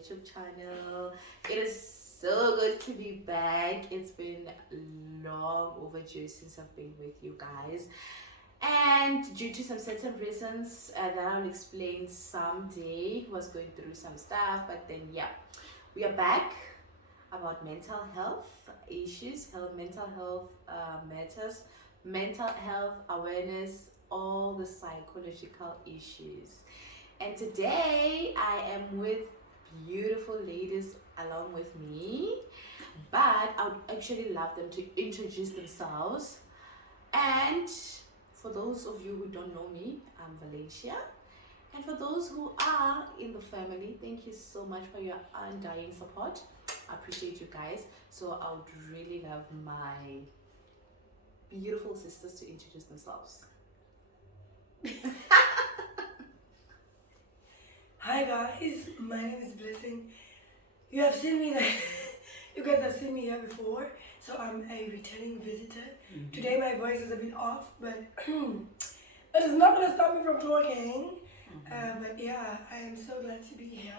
YouTube channel. It is so good to be back. It's been long overdue since I've been with you guys. And due to some certain reasons that I'll explain someday, was going through some stuff, but then yeah, we are back about mental health issues, mental health matters, mental health awareness, all the psychological issues. And today I am with beautiful ladies along with me, but I would actually love them to introduce themselves. And for those of you who don't know me, I'm Valencia. And for those who are in the family, thank you so much for your undying support. I appreciate you guys. So I would really love my beautiful sisters to introduce themselves. Hi guys, my name is Blessing. You have seen me you guys have seen me here before, so I'm a returning visitor. Mm-hmm. Today my voice is a bit off, but but it's not gonna stop me from talking. Mm-hmm. But yeah, I am so glad to be here.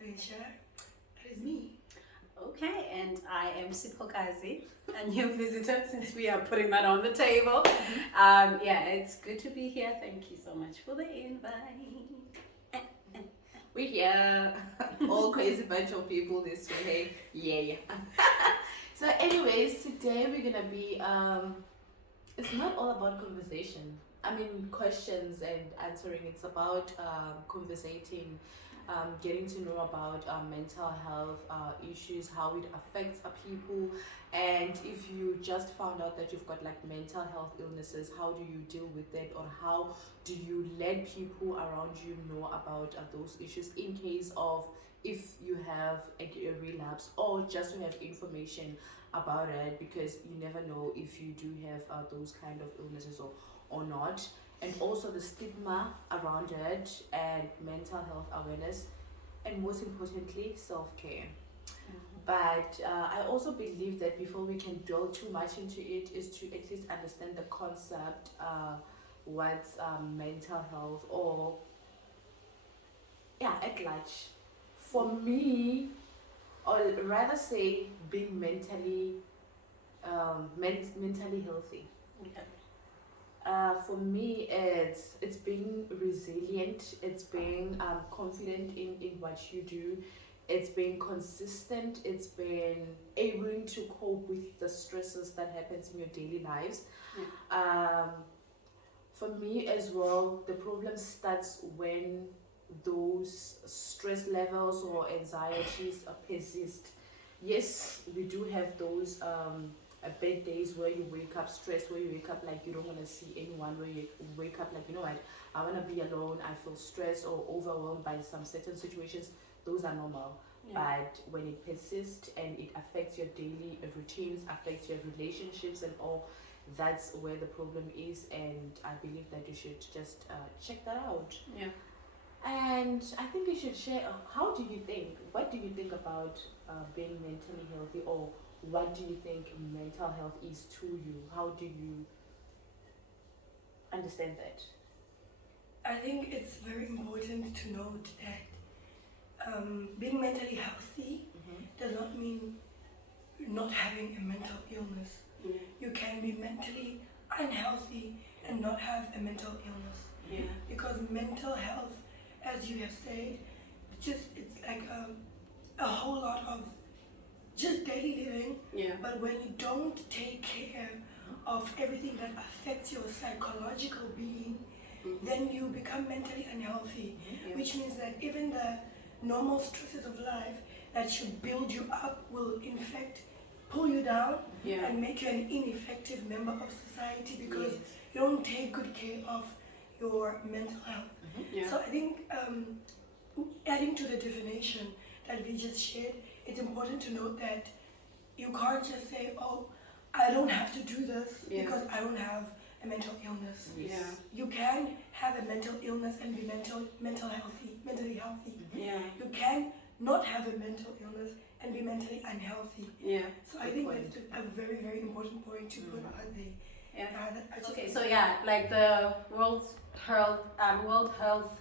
Alicia, that is me. Okay, and I am Siphokazi, a new visitor since we are putting that on the table. Yeah, it's good to be here. Thank you so much for the invite. We're here, all crazy bunch of people this way. Yeah. So anyways, today we're gonna be, it's not all about conversation. I mean, questions and answering. It's about conversating, getting to know about mental health issues, how it affects people, and if you just found out that you've got like mental health illnesses, how do you deal with it, or how do you let people around you know about those issues in case of if you have a relapse, or just to have information about it, because you never know if you do have those kind of illnesses or not. And also the stigma around it, and mental health awareness, and most importantly, self-care. But I also believe that before we can delve too much into it, is to at least understand the concept, what's mental health, or at large. For me, or rather say being mentally healthy. Okay. For me, it's being resilient, it's being confident in what you do, it's being consistent, it's being able to cope with the stresses that happens in your daily lives. For me as well, the problem starts when those stress levels or anxieties persist. Yes, we do have those bad days where you wake up stressed, where you wake up like you don't want to see anyone, where you wake up like, you know what, I want to be alone, I feel stressed or overwhelmed by some certain situations. Those are normal. But when it persists and it affects your daily routines, affects your relationships and all, that's where the problem is. And I believe that you should just check that out. And I think you should share, what do you think about being mentally healthy, or what do you think mental health is to you? How do you understand that? I think it's very important to note that being mentally healthy does not mean not having a mental illness. You can be mentally unhealthy and not have a mental illness. Because mental health, as you have said, it's like a whole lot of just daily living. But when you don't take care of everything that affects your psychological being, then you become mentally unhealthy. Which means that even the normal stresses of life that should build you up will in fact pull you down and make you an ineffective member of society, because you don't take good care of your mental health. So I think adding to the definition that we just shared, it's important to note that you can't just say, oh, I don't have to do this because I don't have a mental illness. You can have a mental illness and be mentally healthy. You can not have a mental illness and be mentally unhealthy. So I think that's a very, very important point to put out there. Okay, so like the World Health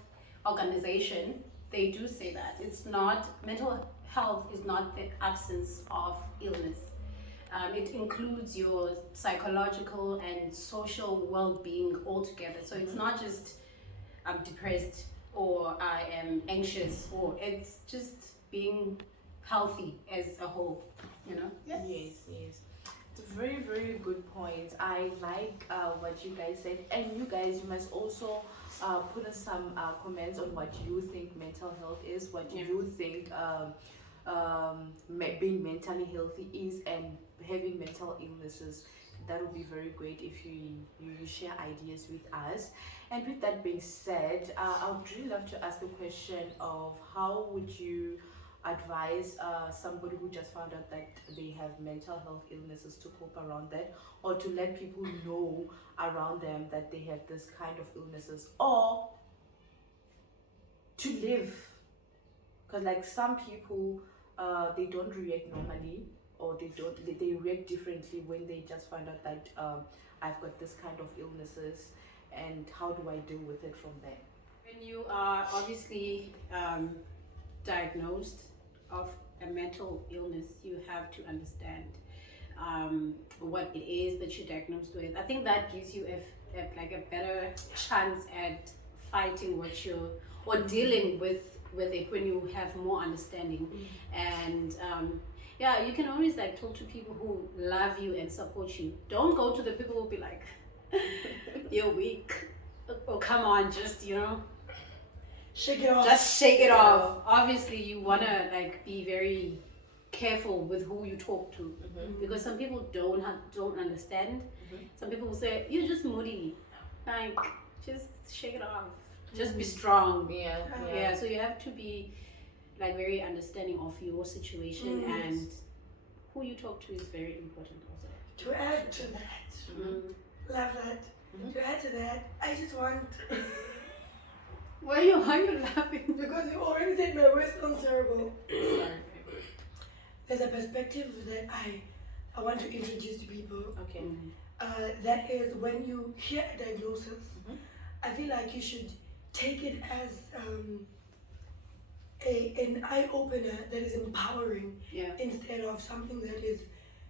Organization they do say that it's not, mental health is not the absence of illness. It includes your psychological and social well-being altogether. So it's not just I'm depressed or I am anxious, or it's just being healthy as a whole, you know? Yes, yes. It's a very, very good point. I like what you guys said, and you guys, you must also put in some comments on what you think mental health is, what you think being mentally healthy is, and having mental illnesses. That would be very great if you share ideas with us. And with that being said, I would really love to ask a question of how would you advise somebody who just found out that they have mental health illnesses to cope around that, or to let people know around them that they have this kind of illnesses, or to live, because like some people they don't react normally, or they react differently when they just find out that I've got this kind of illnesses, and how do I deal with it from there? When you are obviously diagnosed of a mental illness, you have to understand what it is that you're diagnosed with. I think that gives you a better chance at fighting what you're, or dealing with it, when you have more understanding. And yeah, you can always like talk to people who love you and support you. Don't go to the people who will be like, you're weak, or come on, just, you know, Shake it off. just shake it off. Obviously you want to like be very careful with who you talk to, because some people don't understand. Some people will say, you're just moody, like just shake it off, just be strong. Yeah, so you have to be like very understanding of your situation, and who you talk to is very important also. To add to that, love that. To add to that, I just want, Why are you laughing? because you already said my words sound terrible. There's a perspective that I want to introduce to people. Okay. That is, when you hear a diagnosis, I feel like you should take it as an eye opener that is empowering, instead of something that is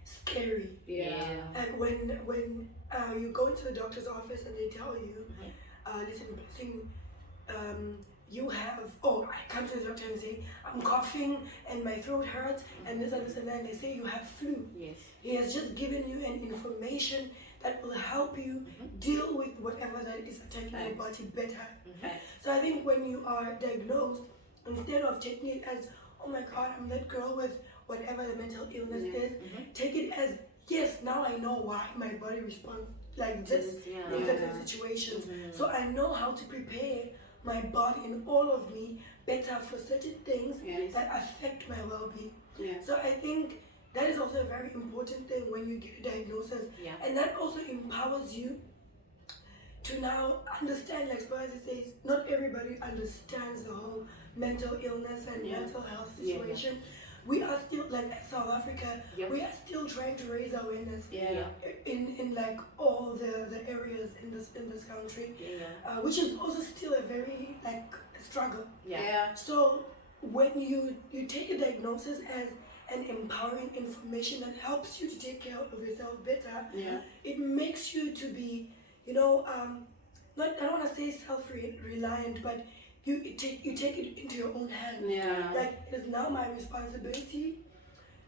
scary. Like when you go into the doctor's office and they tell you, listen, Blessing, you have, I come to the doctor and say, I'm coughing and my throat hurts and this and this and that, and they say you have flu. Yes. He has just given you an information that will help you deal with whatever that is attacking your body better. So I think when you are diagnosed, instead of taking it as, oh my God, I'm that girl with whatever the mental illness is, take it as, yes, now I know why my body responds like this in certain situations. So I know how to prepare my body and all of me better for certain things that affect my well-being. So I think that is also a very important thing when you get a diagnosis. And that also empowers you to now understand, like Siphokazi says, not everybody understands the whole mental illness and mental health situation. We are still, like South Africa, we are still trying to raise awareness in like all the areas in this country, which is also still a very like struggle. So when you take a diagnosis as an empowering information that helps you to take care of yourself better, it makes you to be, you know, not, I don't want to say self-reliant, but you take it into your own hands. Like, it is now my responsibility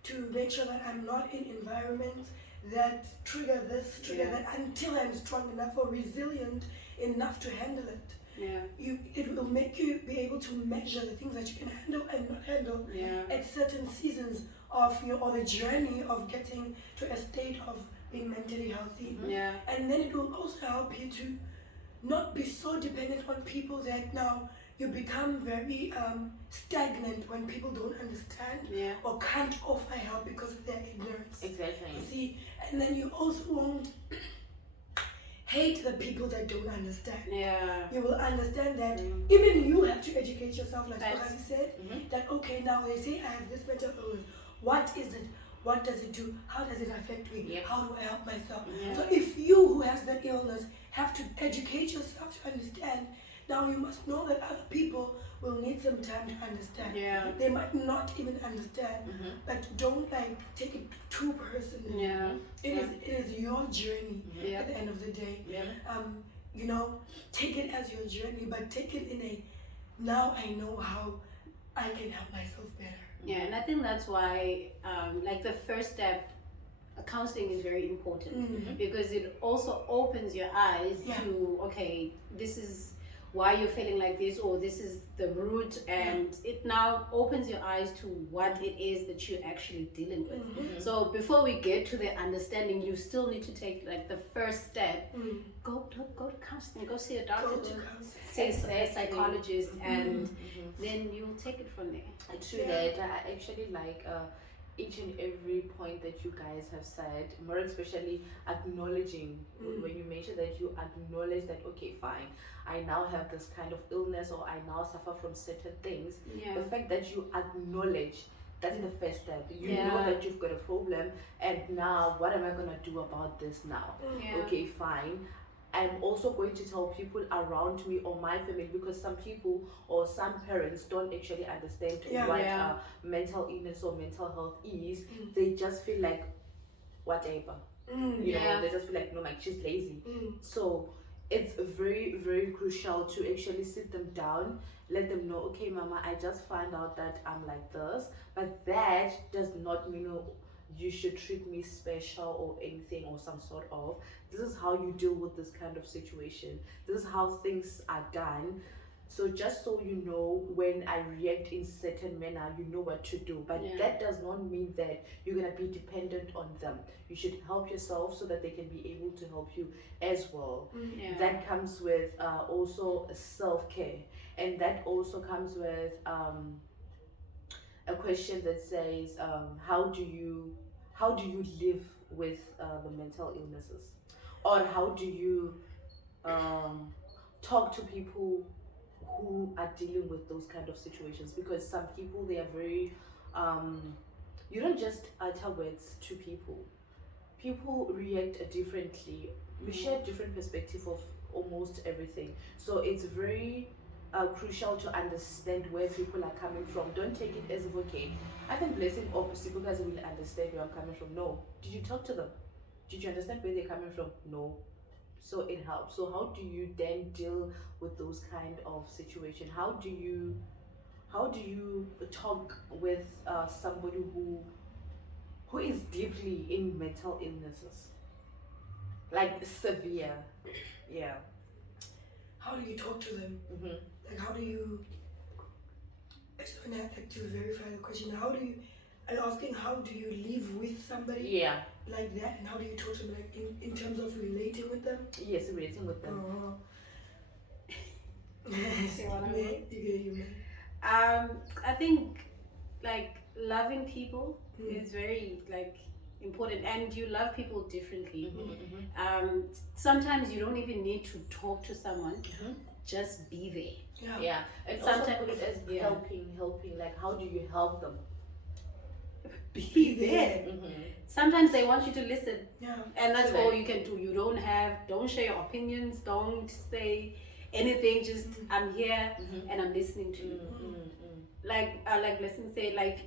to make sure that I'm not in environments that trigger this, trigger that, until I'm strong enough or resilient enough to handle it. It will make you be able to measure the things that you can handle and not handle at certain seasons of or the journey of getting to a state of being mentally healthy. And then it will also help you to not be so dependent on people that now you become very stagnant when people don't understand or can't offer help because of their ignorance. Exactly. You see, and then you also won't hate the people that don't understand. You will understand that even you have to educate yourself, like Siphokazi said, that okay, now they say I have this mental illness. What is it? What does it do? How does it affect me? How do I help myself? So if you who has that illness have to educate yourself to understand, now you must know that other people will need some time to understand. Yeah. They might not even understand, but don't like take it too personally. Yeah. It is your journey Yeah. at the end of the day. Yeah. You know, take it as your journey, but take it in a, now I know how I can help myself better. Yeah, and I think that's why, like the first step, counseling is very important because it also opens your eyes to, okay, this is why you're feeling like this, or this is the root, and it now opens your eyes to what it is that you're actually dealing with. So before we get to the understanding, you still need to take like the first step. Go to counseling, go see a doctor, see a psychologist, and then you'll take it from there. True that. I actually like each and every point that you guys have said, more especially acknowledging when you mention that you acknowledge that, okay, fine, I now have this kind of illness, or I now suffer from certain things. The fact that you acknowledge, that's the first step. You know that you've got a problem, and now what am I going to do about this now? Okay, fine. I'm also going to tell people around me or my family, because some people or some parents don't actually understand what mental illness or mental health is. They just feel like whatever. You know, they just feel like, no, like she's lazy. So it's very, very crucial to actually sit them down, let them know, okay, mama, I just found out that I'm like this, but that does not mean you should treat me special or anything, or some sort of, this is how you deal with this kind of situation, this is how things are done. So just so you know, when I react in certain manner, you know what to do. But that does not mean that you're gonna be dependent on them. You should help yourself so that they can be able to help you as well. That comes with also self-care, and that also comes with a question that says, how do you live with the mental illnesses, or how do you talk to people who are dealing with those kind of situations? Because some people, they are very you don't just utter words to people react differently. We share different perspective of almost everything, so it's very crucial to understand where people are coming from. Don't take it as if, okay, I think Blessing or Siphokazi will understand where I'm coming from. No. Did you talk to them? Did you understand where they're coming from? No. So it helps. So how do you then deal with those kind of situations? How do you talk with somebody who is deeply in mental illnesses, like severe? How do you talk to them? Like, how do you, so now, like, to verify the question, how do you, I'm asking, how do you live with somebody like that, and how do you talk to them, like in terms of relating with them? Yes, relating with them. Yes, you may. I think like loving people is very like important, and you love people differently. Sometimes you don't even need to talk to someone, just be there. And sometimes also put it as helping, like how do you help them? Be there. Sometimes they want you to listen, and that's all you can do. You don't share your opinions, don't say anything, just I'm here and I'm listening to you. Like Blessing said, like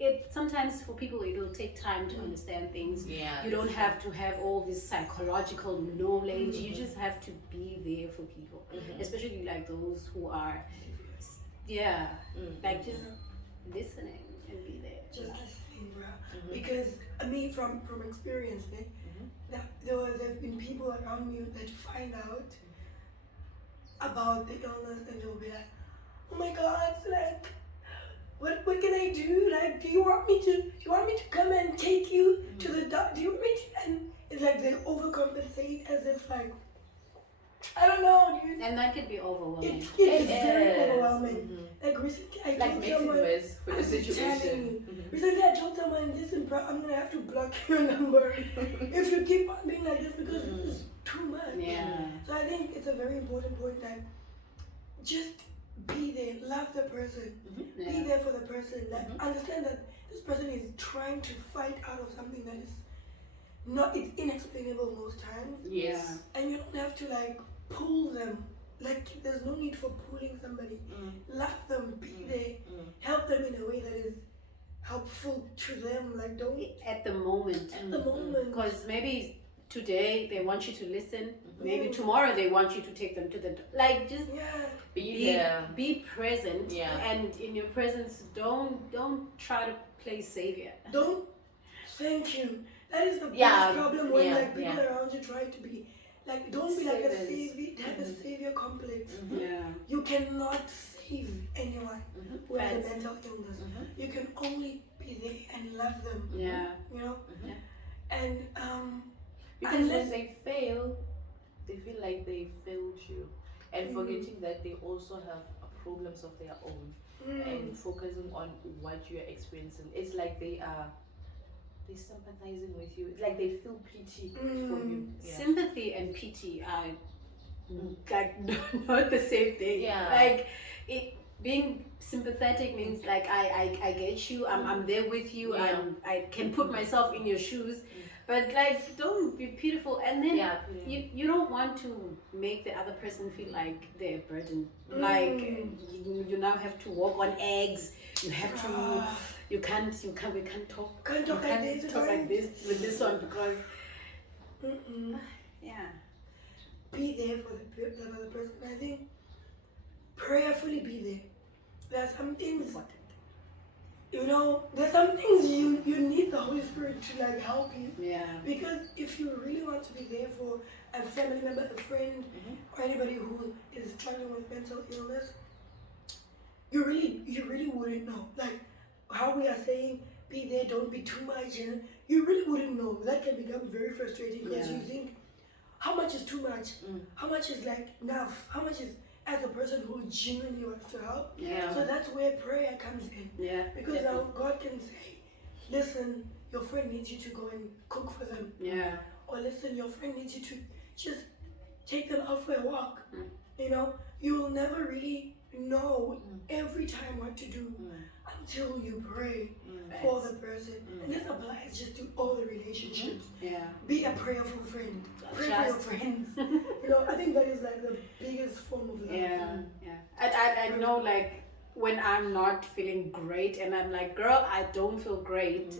it sometimes for people it will take time to understand things. You don't have to have all this psychological knowledge. You just have to be there for people, especially like those who are like just listening and be there. Just listening, bro. Because I mean, from experience, that there have been people around me that find out about the illness, and they'll be like, oh my god, like what can I do? Like, do you want me to come and take you to the doctor? Do you want me to? And it's like they overcompensate as if like, I don't know, dude. And that could be overwhelming. It's very overwhelming. Like recently I told someone, for the situation. Recently I told someone, listen bro, I'm gonna have to block your number if you keep on being like this, because this is too much. So I think it's a very important point that just be there, love the person, be there for the person, like understand that this person is trying to fight out of something that is not, it's inexplainable most times. Yes. And you don't have to like pull them like there's no need for pulling somebody. Love them, be Mm. there, help them in a way that is helpful to them. Like don't At the moment. at the moment. Because maybe today they want you to listen. Maybe Mm. tomorrow they want you to take them to the like just Yeah. be present. Yeah. And in your presence, don't try to play savior. Don't thank you. That is the biggest Yeah, problem when yeah, like people yeah. around you try to be like don't be like a Saviors. savior, have a savior complex. Yeah. You cannot save anyone who has a Facts. mental illness. You can only be there and love them. Yeah. You know? Yeah. And Because unless when they fail, they feel like they failed you, and forgetting that they also have problems of their own, and focusing on what you are experiencing. It's like they sympathizing with you. It's like they feel pity for you. Yeah. Sympathy and pity are like not the same thing. Yeah. Like it being sympathetic means like I get you, I'm there with you, Yeah. I can put myself in your shoes. But like don't be pitiful, and then Yeah. you don't want to make the other person feel like they're a burden. Like you now have to walk on eggs. You have to we can't talk. Can't talk we like can't this, talk like this with this one because yeah. be there for the other person. I think prayerfully be there. There are some things, you know, there's some things you need the Holy Spirit to like help you. Yeah. Because if you really want to be there for a family member, a friend, or anybody who is struggling with mental illness, you really wouldn't know. Like how we are saying, be there, don't be too much, and you really wouldn't know. That can become very frustrating because you think, how much is too much? How much is like enough? How much is as a person who genuinely wants to help? Yeah. So that's where prayer comes in. Yeah. Because now God can say, listen, your friend needs you to go and cook for them. Yeah. Or listen, your friend needs you to just take them out for a walk. You know, you will never really know every time what to do until you pray for the person. And this applies just to all the relationships. Yeah. Be a prayerful friend. Pray for your friends. You know, I think that is like the biggest form of love. Yeah. I know like when I'm not feeling great and I'm like, girl, I don't feel great.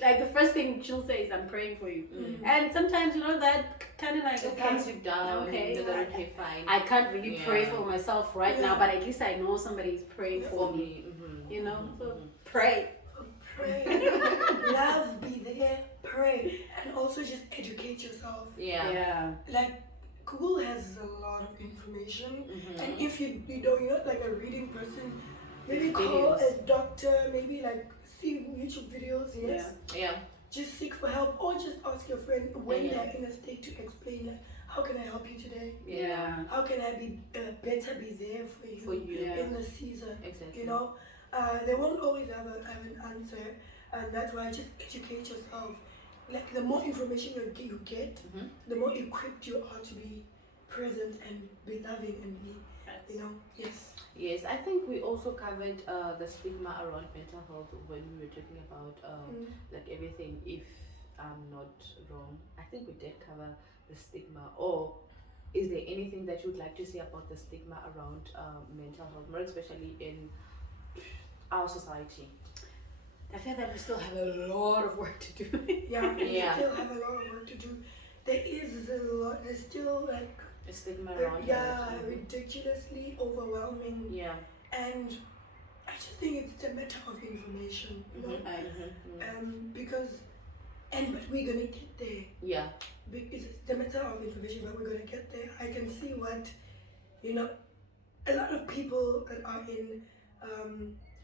Like the first thing she'll say is I'm praying for you. And sometimes, you know, that kind of like It calms you down. okay, You know that okay, fine. I can't really pray for myself right now, but at least I know somebody's praying for me. You know, so pray. Pray. Love, be there, pray. And also just educate yourself. Yeah. Like Google has a lot of information, and if you're not like a reading person, maybe call a doctor, maybe like see YouTube videos. Yes. Yeah. Just seek for help, or just ask your friend when they're in a state to explain like, how can I help you today? Yeah. How can I be better be there for you in the season? Exactly. You know, they won't always have an answer, and that's why just educate yourself. Like the more information you get, the more equipped you are to be present and be loving and be, you know, Yes, I think we also covered the stigma around mental health when we were talking about like everything. If I'm not wrong, I think we did cover the stigma. Or is there anything that you would like to say about the stigma around mental health, more especially in our society? I feel that we still have a lot of work to do. we still have a lot of work to do. There is a lot. There's still like A stigma around it. ridiculously overwhelming. Yeah. And I just think it's a matter of information, you know. Because but we're gonna get there. Yeah. It's the matter of information, but we're gonna get there. I can see what, you know, a lot of people that are in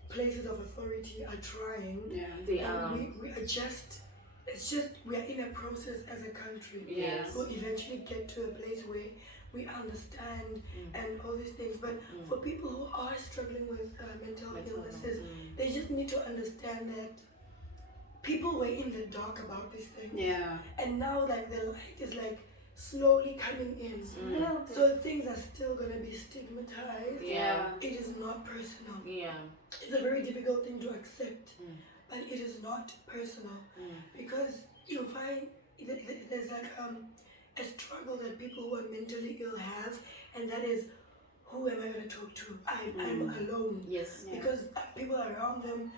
places of authority are trying. Yeah. They And we are just, it's just, we are in a process as a country. Yes. We'll eventually get to a place where we understand and all these things. But for people who are struggling with mental illnesses, they just need to understand that people were in the dark about these things. Yeah. And now like the light is like slowly coming in. So things are still gonna be stigmatized. Yeah. It is not personal. Yeah. It's a very difficult thing to accept, but it is not personal because you'll find there's like a struggle that people who are mentally ill have, and that is who am I going to talk to? I'm alone. Yes. Yeah. Because people around them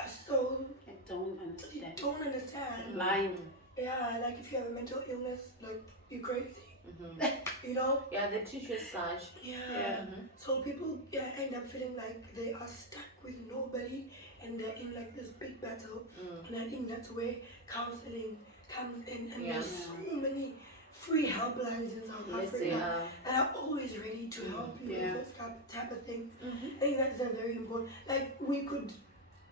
are so, I don't they understand. don't understand. Blind. Yeah, like if you have a mental illness, like you're crazy. Mm-hmm. You know? Yeah, the teacher such. Yeah. Yeah. So people end up feeling like they are stuck with nobody and they're in like this big battle. Mm. And I think that's where counseling comes in. And Yeah. there's so many free helplines in South Let's Africa. say, And I'm always ready to help you Yeah. with those type of things. mm-hmm. I think that's very important. Like we could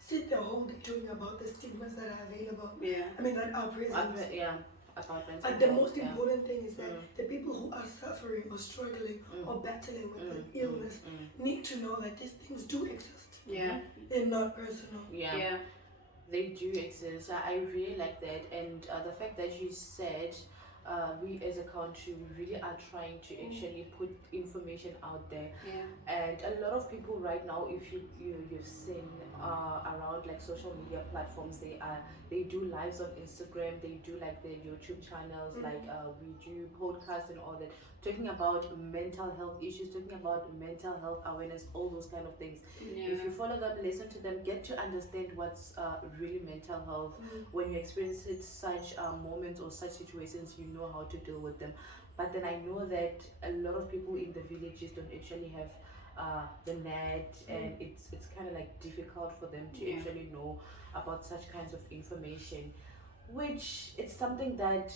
sit the whole day talking about the stigmas that are available. Yeah. I mean that are present. Yeah, about mental But the health, most yeah. important thing is that the people who are suffering or struggling or battling with an illness need to know that these things do exist. Yeah. They're not personal. Yeah. Yeah. They do exist. I really like that, and the fact that you said we as a country we really are trying to actually put information out there, Yeah. and a lot of people right now, if you've seen around like social media platforms, they do lives on Instagram, they do like their YouTube channels, like we do podcasts and all that, talking about mental health issues, talking about mental health awareness, all those kind of things. Yeah. If you follow them, listen to them, get to understand what's really mental health. When you experience such moments or such situations, you know how to deal with them. But then I know that a lot of people in the villages don't actually have the net, and it's kind of like difficult for them to Yeah. actually know about such kinds of information, which it's something that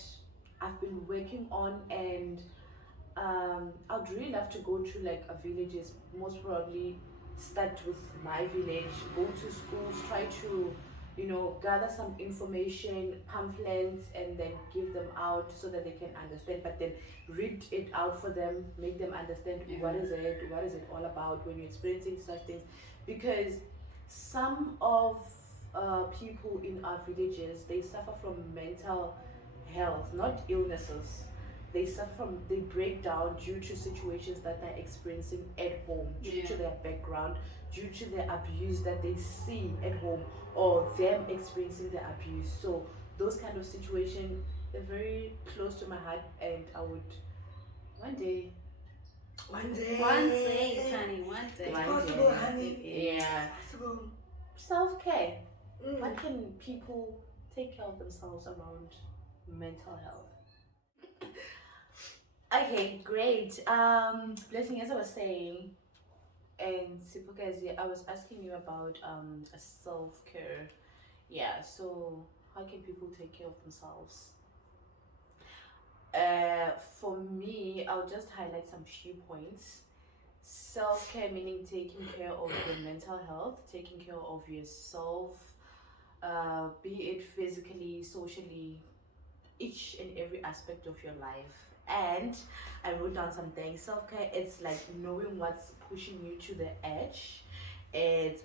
I've been working on, and I'd really love to go to like a villages, most probably start with my village, go to schools, try to gather some information, pamphlets, and then give them out so that they can understand, but then read it out for them, make them understand what is it all about when you're experiencing such things, because some of people in our villages, they suffer from mental health, not illnesses. They break down due to situations that they're experiencing at home, due to their background, due to the abuse that they see at home, or them experiencing the abuse. So those kind of situations, they're very close to my heart, and I would one day. One day, honey, one day. it's One possible, day. honey. Yeah. It's possible. Self-care. What can people take care of themselves around mental health? Okay, great. Blessing, as I was saying, and Siphokazi, I was asking you about self-care. Yeah, so how can people take care of themselves? For me, I'll just highlight some few points. Self-care meaning taking care of your mental health, taking care of yourself, be it physically, socially, each and every aspect of your life. And I wrote down some things. Self-care, it's like knowing what's pushing you to the edge. It's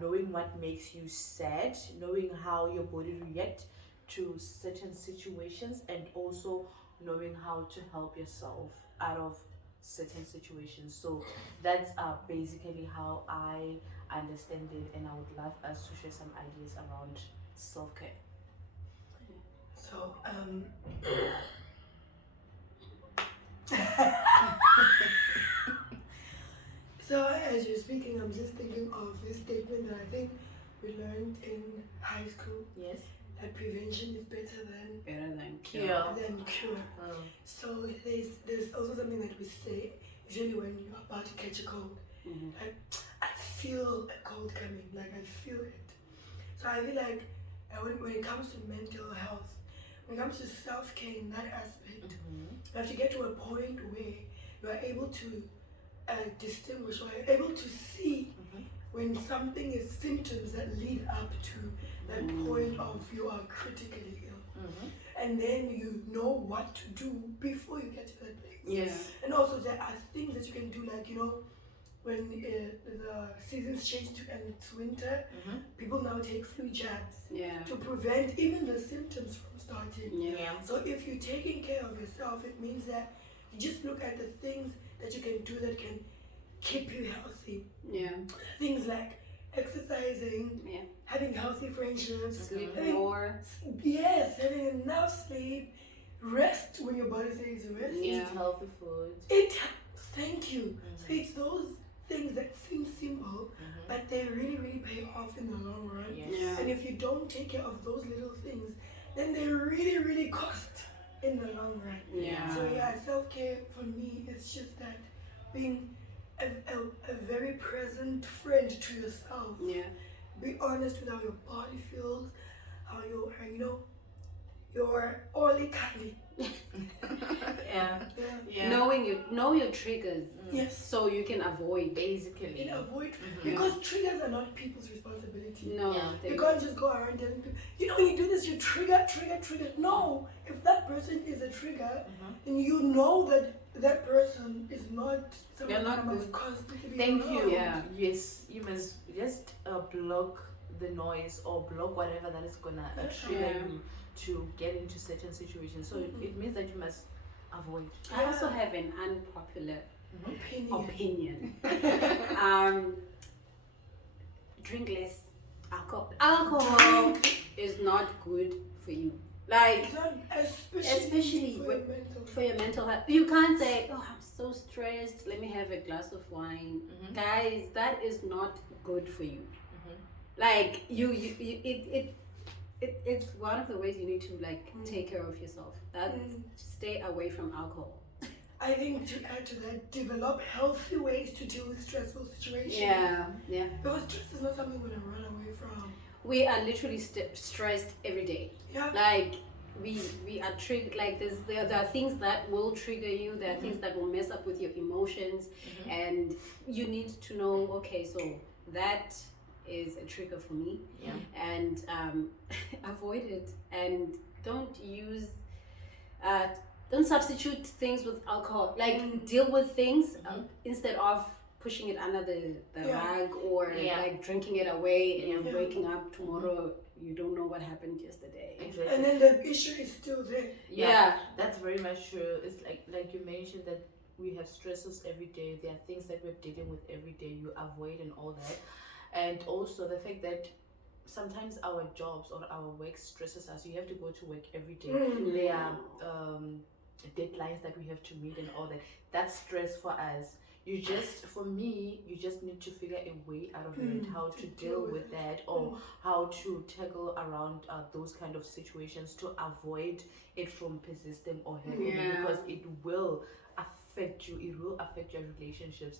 knowing what makes you sad, knowing how your body reacts to certain situations, and also knowing how to help yourself out of certain situations. So that's basically how I understand it, and I would love us to share some ideas around self-care. So, so as you're speaking, I'm just thinking of this statement that I think we learned in high school, Yes. that prevention is better than Cure. cure. So there's also something that we say usually when you're about to catch a cold. Like, I feel a cold coming, like I feel it. So I feel like when it comes to mental health, when it comes to self-care in that aspect, you have to get to a point where you are able to distinguish, or you're able to see when something is symptoms that lead up to that point of you are critically ill. And then you know what to do before you get to that place. Yes. And also there are things that you can do, like, when the seasons change and it's winter, people now take flu jabs to prevent even the symptoms from starting. Yeah. So if you're taking care of yourself, it means that you just look at the things that you can do that can keep you healthy. Things like exercising, having healthy friendships, Sleep having, more. yes, having enough sleep, rest when your body says rest. Eat healthy food. Eat Thank you. So it's those things that seem simple, but they really, really pay off in the long run. Yes. Yeah. And if you don't take care of those little things, then they really, really cost in the long run. Yeah. So yeah, self-care for me is just that being a very present friend to yourself. Yeah. Be honest with how your body feels, how your oily kali. Yeah. Yeah. Know your triggers, Yes. so you can avoid. Basically. And avoid because triggers are not people's responsibility. No, Yeah. they- You can't just go around telling people, when you do this, you trigger. No, if that person is a trigger, then you know that person is not someone They're not that must good. constantly be Thank around. you. Yeah. Yes, you must just block the noise or block whatever that is gonna trigger Yeah. you to get into certain situations. So it means that you must avoid. I also have an unpopular Opinion. opinion. Drink less alcohol. Alcohol is not good for you. Like, It's not, especially Especially for when- your mental. for your mental health, you can't say, "Oh, I'm so stressed. Let me have a glass of wine." Guys, that is not good for you. Like it's one of the ways you need to take care of yourself. That stay away from alcohol. I think to add to that, develop healthy ways to deal with stressful situations. Yeah. Because stress is not something we're gonna run away from. We are literally stressed every day. Yeah. Like we are triggered. Like there are things that will trigger you. There are things that will mess up with your emotions, and you need to know. Okay, so that is a trigger for me. Yeah. And avoid it, and don't use. Don't substitute things with alcohol. Like deal with things instead of pushing it under the rag or like drinking it away and waking up tomorrow. You don't know what happened yesterday. Exactly. And then the issue is still there. Yeah. That's very much true. It's like you mentioned that we have stresses every day. There are things that we're dealing with every day. You avoid and all that, and also the fact that sometimes our jobs or our work stresses us. You have to go to work every day. There are deadlines that we have to meet and all that. That's stress for us. For me, you just need to figure a way out of it, how to deal with that, or how to tackle around those kind of situations to avoid it from persisting or happening, because it will affect you. It will affect your relationships.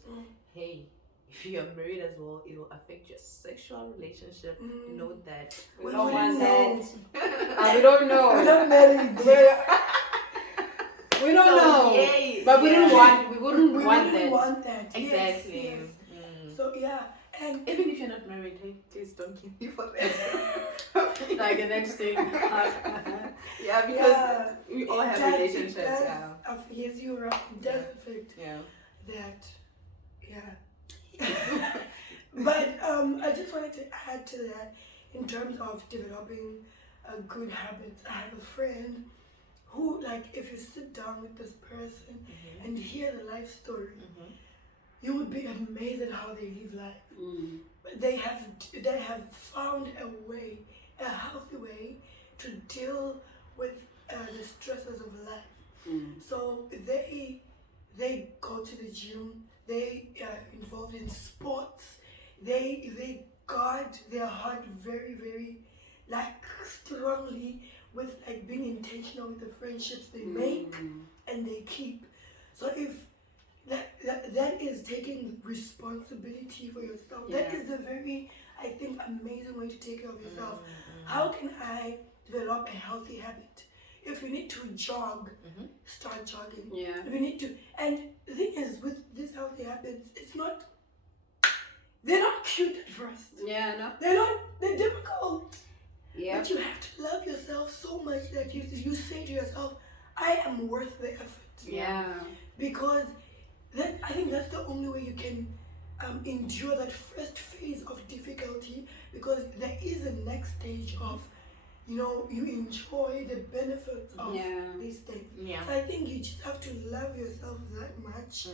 Hey, if you're married as well, it will affect your sexual relationship. Know that. We We don't want wouldn't that. We don't know. We're not married. We don't know. Yay. But we Yeah. wouldn't want. We wouldn't We want wouldn't that. want that. Exactly. Yes, yes. So yeah, and Even if you're not married, hey, please don't kill me for that. Like the next thing. Yeah, because we all have it relationships. does Yeah. yes, you're right. It does affect Yeah. that. Yeah. But I just wanted to add to that in terms of developing good habits. I have a friend who, like, if you sit down with this person and hear the life story, you would be amazed at how they live life. But they have found a way, a healthy way, to deal with the stresses of life. So they go to the gym. They are involved in sports. They guard their heart very, very, strongly, with being intentional with the friendships they make and they keep. So if that is taking responsibility for yourself, that is a very, I think, amazing way to take care of yourself. How can I develop a healthy habit? If you need to jog, start jogging. Yeah. If you need to, and the thing is, with these healthy habits, they're not cute at first. Yeah. No. They're difficult. Yeah. But you have to love yourself so much that you say to yourself, I am worth the effort. Yeah. Because I think that's the only way you can endure that first phase of difficulty, because there is a next stage of, you enjoy the benefits of these things. Yeah. So I think you just have to love yourself that much.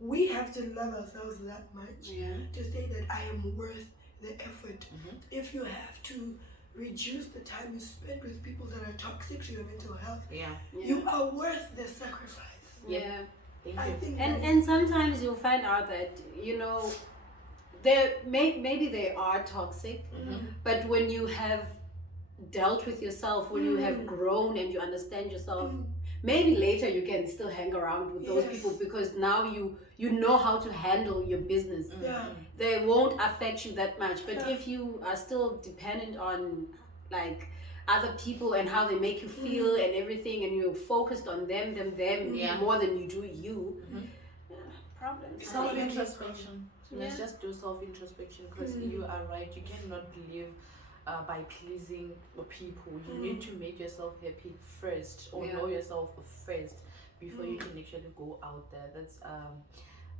We have to love ourselves that much to say that I am worth the effort. If you have to reduce the time you spend with people that are toxic to your mental health, you are worth the sacrifice. Yeah. Thank I you. think And sometimes you'll find out that, you know, maybe they are toxic, but when you have dealt with yourself, when you have grown and you understand yourself, maybe later you can still hang around with those people, because now you know how to handle your business. Yeah. They won't affect you that much. But if you are still dependent on like other people and how they make you feel and everything, and you're focused on them more than you do you, problems. Self-introspection. Let's Yeah. just do self-introspection, because you are right. You cannot live by pleasing people. You need to make yourself happy first, or know yourself first, before you can actually go out there. That's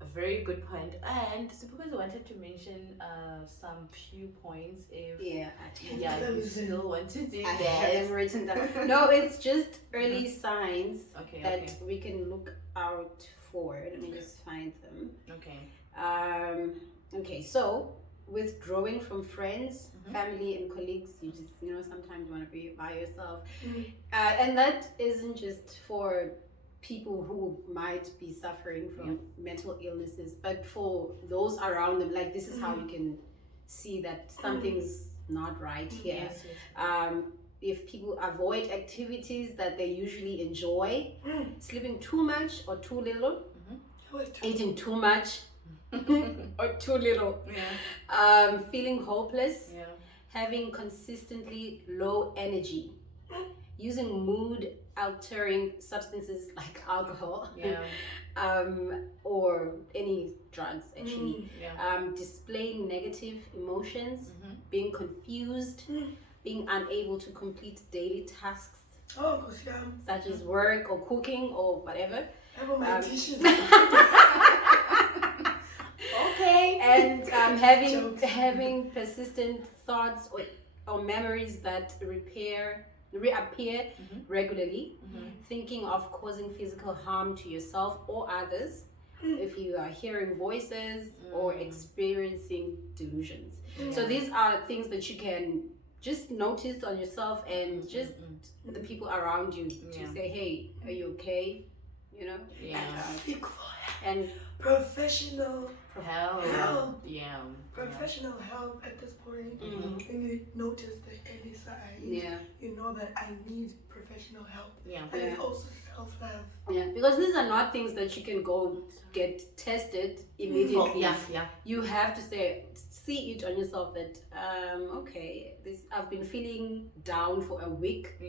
a very good point. And Siphokazi wanted to mention some few points. If you still want to do I that. have them written down. No, it's just early signs that we can look out for. Let me just find them. Okay, so withdrawing from friends, family, and colleagues, you just, you know, sometimes you want to be by yourself. And that isn't just for people who might be suffering from mental illnesses, but for those around them. Like, this is how you can see that something's not right here. If people avoid activities that they usually enjoy, sleeping too much or too little, eating too much or too little, feeling hopeless, having consistently low energy, using mood altering substances like alcohol, or any drugs actually, displaying negative emotions, being confused, being unable to complete daily tasks such as work or cooking or whatever. And having persistent thoughts or memories that reappear regularly, thinking of causing physical harm to yourself or others, if you are hearing voices or experiencing delusions. So these are things that you can just notice on yourself, and just the people around you to say, hey, are you okay? You know? Seek for And professional help. Professional help at this point. When you notice the early signs, you know that I need professional help. And it's also self-love. Because these are not things that you can go get tested immediately. You have to see it on yourself that okay, I've been feeling down for a week,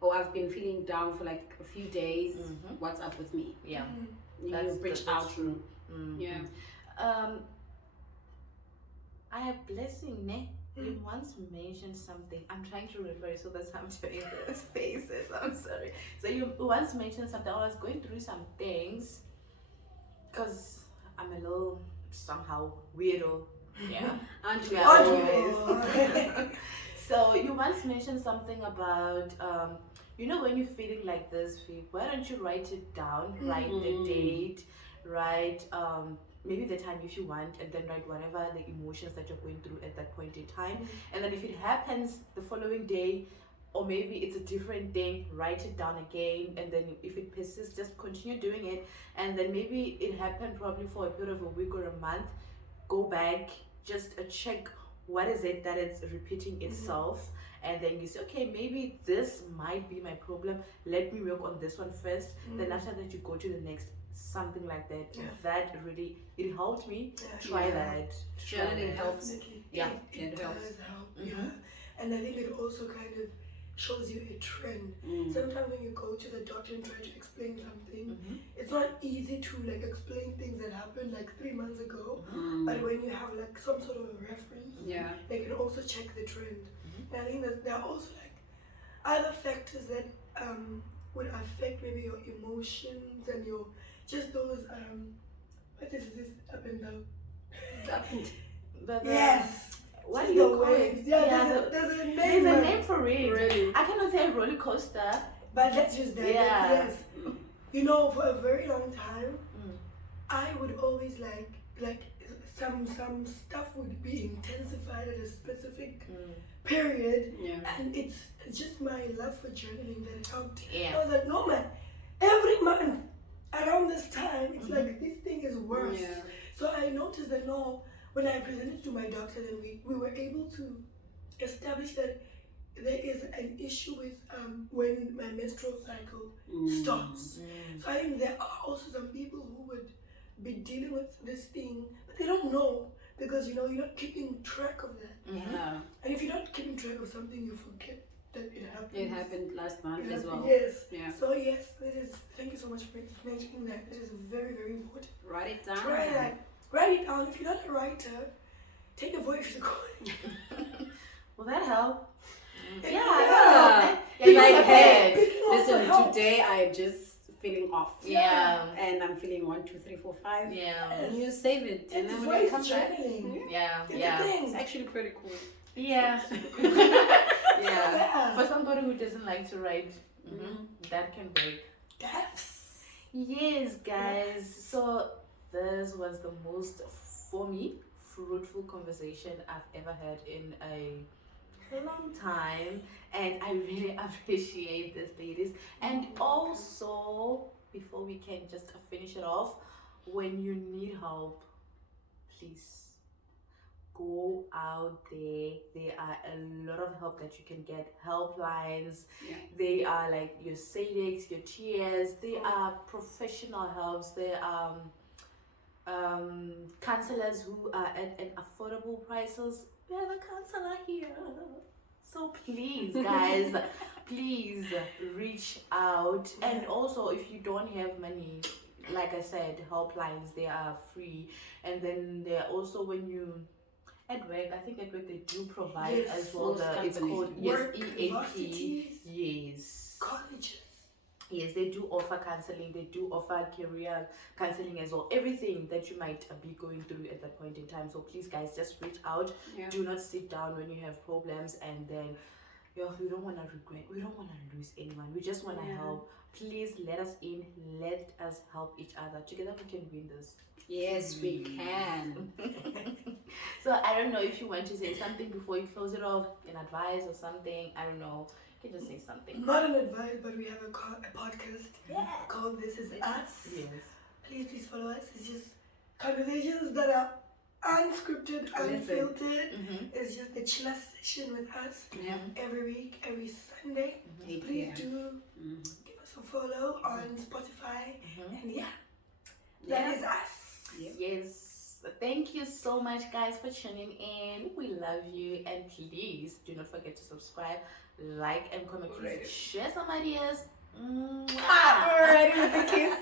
or I've been feeling down for like a few days. What's up with me? You reach out. True. I have blessing, ne? You once mentioned something. I'm trying to remember it, so that's how I'm doing these faces. I'm sorry. So you once mentioned something. I was going through some things, because I'm a little somehow weirdo. Aren't we always? So you once mentioned something about you know, when you're feeling like this, why don't you write it down? Write the date, write maybe the time if you want, and then write whatever the emotions that you're going through at that point in time. And then if it happens the following day, or maybe it's a different thing, write it down again. And then if it persists, just continue doing it. And then maybe it happened probably for a period of a week or a month. Go back, just check what is it that it's repeating itself. And then you say, okay, maybe this might be my problem. Let me work on this one first. Then after that, you go to the next. Something like that. That really, it helped me. Try that. Journaling helps. It does help. And I think it also kind of shows you a trend. Sometimes when you go to the doctor and try to explain something, it's not easy to like explain things that happened like 3 months ago. But when you have like some sort of a reference, they can also check the trend. And I think that there are also like other factors that would affect maybe your emotions and your just those what is this up and down? Yes. What do you call it? There's a name. There's a name for it. Really? I cannot say roller coaster. But let's use that. Yes. You know, for a very long time, I would always like some stuff would be intensified at a specific period, and it's just my love for journaling that helped. I was like, no man, every month around this time us. Yeah. So I noticed that no, when I presented to my doctor, then we were able to establish that there is an issue with when my menstrual cycle starts. So I think there are also some people who would be dealing with this thing, but they don't know because you're not keeping track of that. Yeah. And if you're not keeping track of something, you forget that it happened. It happened last month as well. Yes. Yeah. So yes, it is. Thank you so much for mentioning that. It is very, very important. Write it down. Try that. Write it down. If you're not a writer, take a voice recording. Will that help? Yeah. Yeah. You're Yeah, like, you hey, can. Picking also listen, helps. today I'm just feeling off. Yeah. And I'm feeling 1, 2, 3, 4, 5. Yeah. And you save it. And It's then when you voice come back. channeling. Yeah. It's a Yeah. thing. It's actually pretty cool. Yeah. Yeah. Yeah. For somebody who doesn't like to write, that can break. That's Yes, guys. So this was the most, for me, fruitful conversation I've ever had in a long time, and I really appreciate this, ladies. And also, before we can just finish it off, when you need help, please go out there. There are a lot of help that you can get. Helplines. Yeah. They are like your SADEX, your TS. They are professional helps. They are counselors who are at affordable prices. We have a counselor here. So please, guys, please reach out. And also, if you don't have money, like I said, helplines, they are free. And then they are also when you at work, I think at work they do provide Yes, as well. most It's companies called work, EAP. universities, Yes. colleges. Yes, they do offer counseling. They do offer career counseling as well. Everything that you might be going through at that point in time. So please, guys, just reach out. Yeah. Do not sit down when you have problems and then we don't want to regret. We don't want to lose anyone. We just want to Yeah. help. Please let us in. Let us help each other. Together we can win this. Yes, we can. So I don't know if you want to say something before you close it off, an advice or something. I don't know. You can just say something. Not an advice, but we have a podcast Yeah. called This Is Us. Yes. Please follow us. It's just conversations that are unscripted, unfiltered. It's just a chill session with us Yeah. every week, every Sunday. 8 Please p.m. do give us a follow on Spotify. And yeah, Yeah. that is us. Yep. Yes. Thank you so much, guys, for tuning in. We love you, and please do not forget to subscribe, like, and comment. Please share some ideas. Mwah. Alrighty with the kiss.